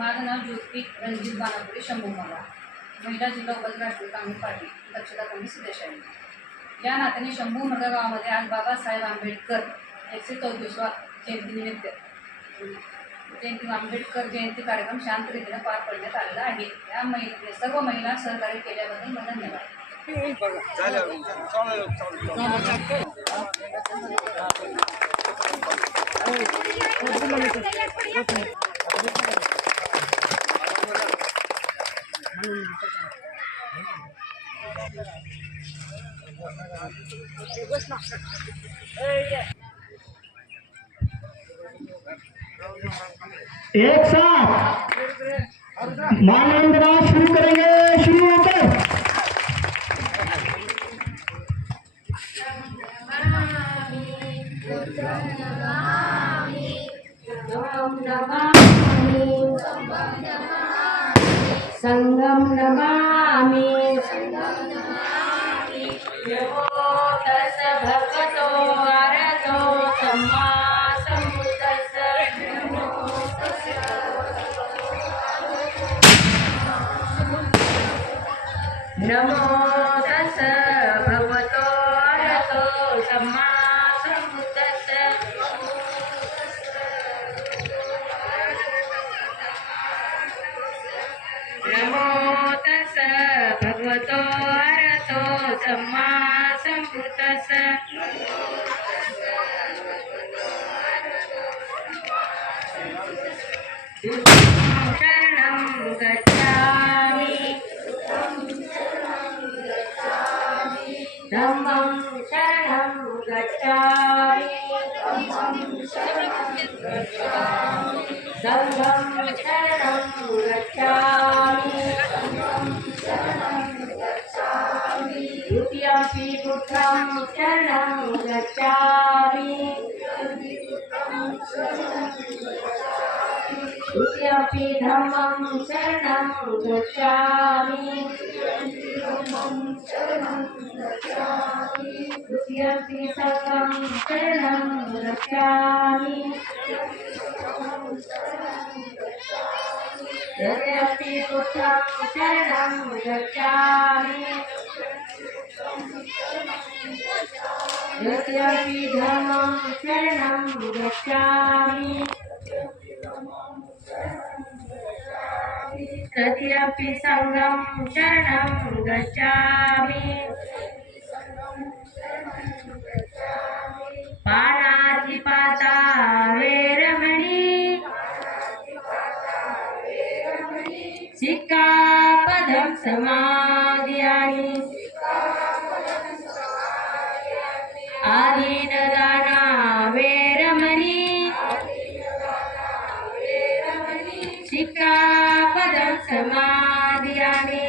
माझं नाव ज्योती रणजित बानापुरे शंभू मला, महिला जिल्हा उपाध्यक्ष राष्ट्रीय काँग्रेस पार्टी दक्षता कमिटी सदस्य आहे. या नात्याने शंभू नगर गावामध्ये आज बाबासाहेब आंबेडकर 134वा जयंतीनिमित्त आंबेडकर जयंती कार्यक्रम शांत रीतीने पार पडण्यात आलेला आहे. या सर्व महिला सहकार्य केल्याबद्दल मला धन्यवाद. एक साथ मानवंदना शुरू करेंगे. शुरू कर. संगम नमामि नमो तस् भगवतो अरहतो सम्मा सम्बुद्धस्स नमो तस् भगवतो अरहतो सम्मा सम्बुद्धस्स नमो तस् भगवतो अरहतो सम्मा सम्बुद्धस्स शरणं गच्छामि धम्मं शरणं गच्छामि संघं शरणं गच्छामि द्वितीयंपि बुद्धं शरणं गच्छामि द्वितीयंपि धम्मं शरणं गच्छामि द्वितीयंपि संघं शरणं गच्छामि तृतीयंपि बुद्धं शरणं गच्छामि तृतीयंपि धम्मं शरणं गच्छामि तृतीयंपि संघं शरणं गच्छामि पाणातिपाता वेरमणि सिक्कापदं समादयामि आदीनदाना वेरमणि सिक्कापदं समादयामि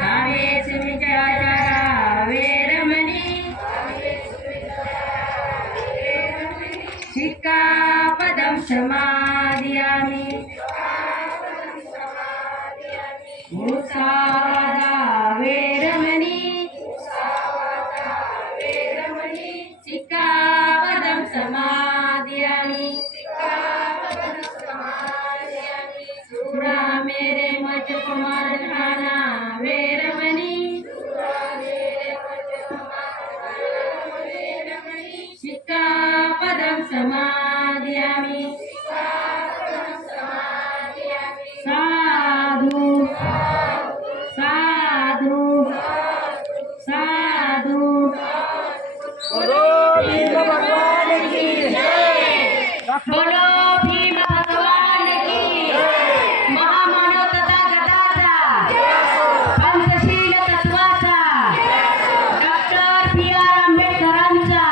कामेषु मिथ्याचारा वेरमणि सिक्कापदं समादयामि मुसावादा वेरमणि सिक्कापदं समादयामि सूरा मेरे मज कुमार खाना वेरमणि सिक्कापदं समादयामि साधु साधु साधु बोलो भीम भगवान की महामानव तथागताचा पंचशील तत्वाचा डॉक्टर B.R. आंबेडकरांचा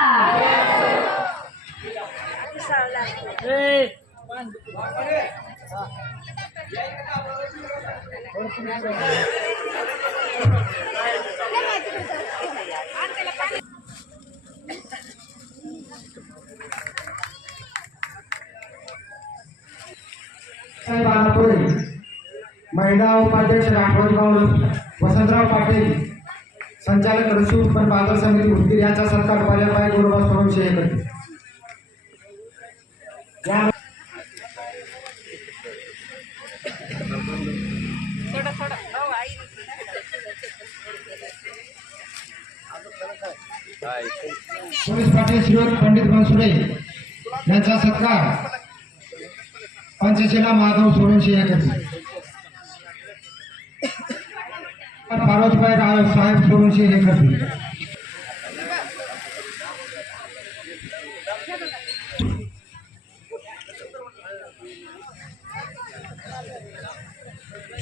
महिला उपाध्यक्ष राठोड वसंतराव पाटील, संचालक कृषी उत्पन्न बाजार समिती उदगीर याचा सत्कार पाहिल्यापाय गुरुवार विषय करते. सत्कार पंचशिला माधव सोळंशी या करतील. पार्वतीबाई राव साहेब सोळंशी हे करतील.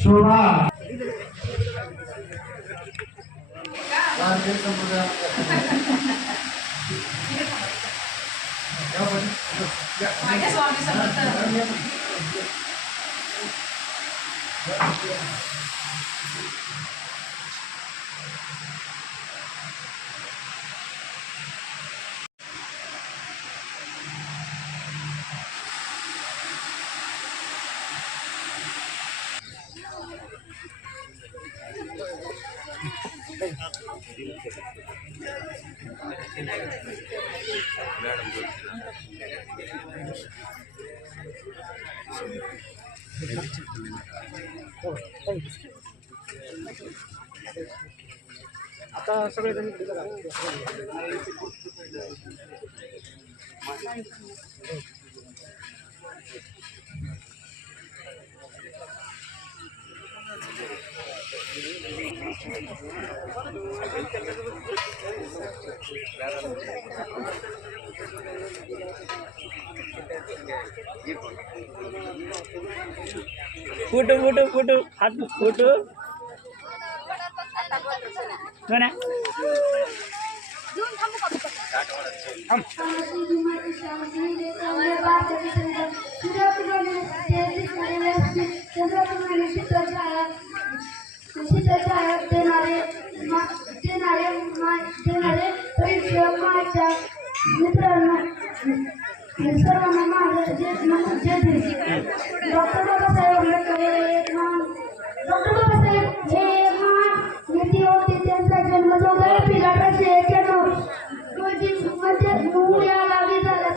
शोभा माझ्या स्वामी समर्थ. आता सगळे फोटो फोटो फोटो हात फोटो हो ना सर्वांना माझं डॉक्टर बाबासाहेब आंबेडकर डॉक्टर बाबासाहेब हे महान नेते होते. त्यांचा जन्म 14 एप्रिल 1891 रोजी मध्ये मुंबई या गावी झाला.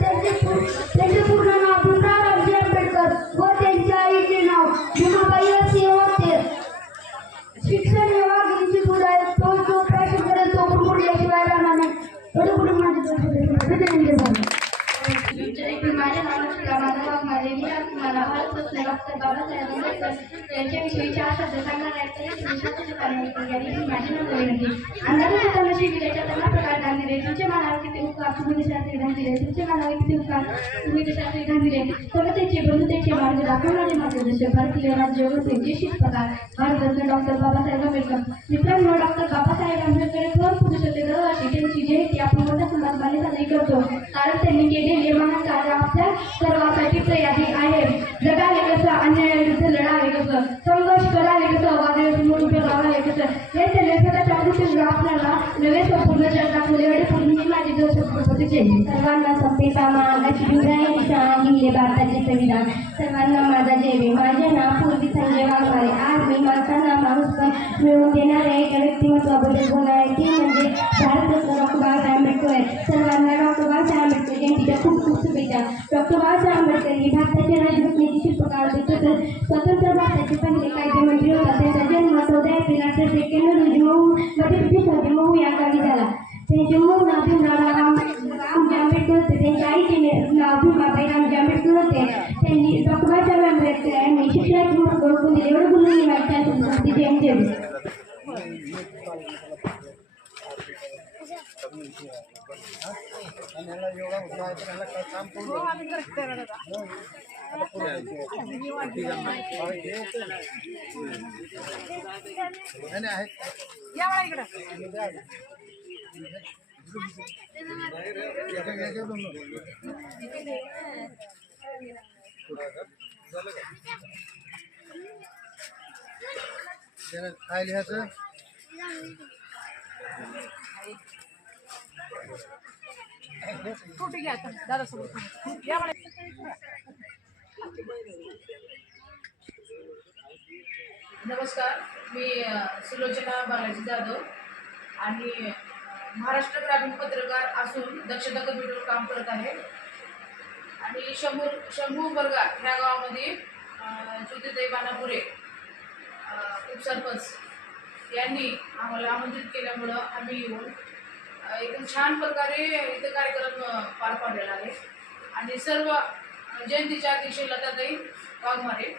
त्यांचे पूर्ण नाव भीमराव रामजी आंबेडकर व त्यांच्या आईचे नाव भीमाबाई असे होते. शिक्षण हे वाघिणीची दूध आहे. तो जो प्राशन करेल तो कुठे याशिवाय राहणार नाही. एवढं कुठे माझ्या नावाला माझा भाग माझे मला भारतरत्न डॉक्टर बाबासाहेब आंबेडकर यांच्याविषयीचे शब्द सांगणार आहेत. माझी नाव विनंती. अंदाजे त्यांना शिकल्याच्या त्यांना प्रकार दान दिले. तुमचे मानावर किती उपकार तुम्ही देशाचे दान दिले. तुमचे मानावर किती उपकार तुम्ही देशाचे दान दिले. समतेचे बंधुतेचे मार्ग दाखवणारे मार्गदर्शक भारतीय राज्य व्यवस्थेचे शिल्पकार भारतरत्न डॉक्टर बाबासाहेब आंबेडकर. मित्रांनो, डॉक्टर बाबासाहेब आंबेडकर थोर पुरुष होते. दरवर्षी त्यांची जयंती आपण मोठ्या समारंभाने साजरी करतो. कारण त्यांनी केलेले महान कार्य आपल्या सर्वांसाठी प्रयासी आहे. जगाले कसं, अन्यायाविरुद्ध लढावे कसं, संघर्ष करावे कसं, वादळे समोर उभे राहावे कसं, हे त्यांनी स्वतःच्या कृतीतून आपल्याला नवे संपूर्ण जग दाखवले. एवढे पूर्ण माझे छत्रपतीचे सर्वांना संपेचा मान अशी इंद्रायणी शाळा लिहिले भारताचे संविधान. सर्वांना माझा जय. माझे नाव पूर्वी संजय वाघमारे. आज मी माणसांना माणूसपण मिळवून देणाऱ्या एका व्यक्तिमत्वाबद्दल बोलणार आहे. ती म्हणजे भारतरत्न डॉक्टर बाबासाहेब आंबेडकर. सर्वांना डॉक्टर बाबासाहेब आंबेडकर जयंतीच्या खूप खूप शुभेच्छा. डॉक्टर बाबासाहेब आंबेडकर ही भारताच्या राज्यघटनेची शिल्पकार होते. तसंच स्वतंत्र भारताचे पहिले कायदेमंत्री होता. त्यांचा जन्म 14 एप्रिल 1891 रोजी मध्य प्रदेशमध्ये महू या गावी झाला. त्यांचे मूळ नाव भीमराव रामजी आंबेडकर होते. त्यांच्या आईचे नाव भीमाबाई रामजी आंबेडकर होते. त्यांनी डॉक्टर बाबासाहेब आंबेडकर यांनी शिक्षणाचे महत्त्व ओळखून दिले. एवढं बोलून मी माझ्या जयंती. काय लिहायचं? नमस्कार, मी सुलोचना बालाजी जाधव आणि महाराष्ट्र ग्रामीण पत्रकार असून दक्षता कम्प्युटर काम करत आहे. आणि शंभू बर्गा ह्या गावामध्ये ज्योतिताई बानापुरे उपसरपंच यांनी आम्हाला आमंत्रित केल्यामुळं आम्ही येऊन एकदम छान प्रकारे इथं कार्यक्रम पार पाडलेला आहे. आणि सर्व जयंतीच्या अध्यक्ष लताताई वाघमारे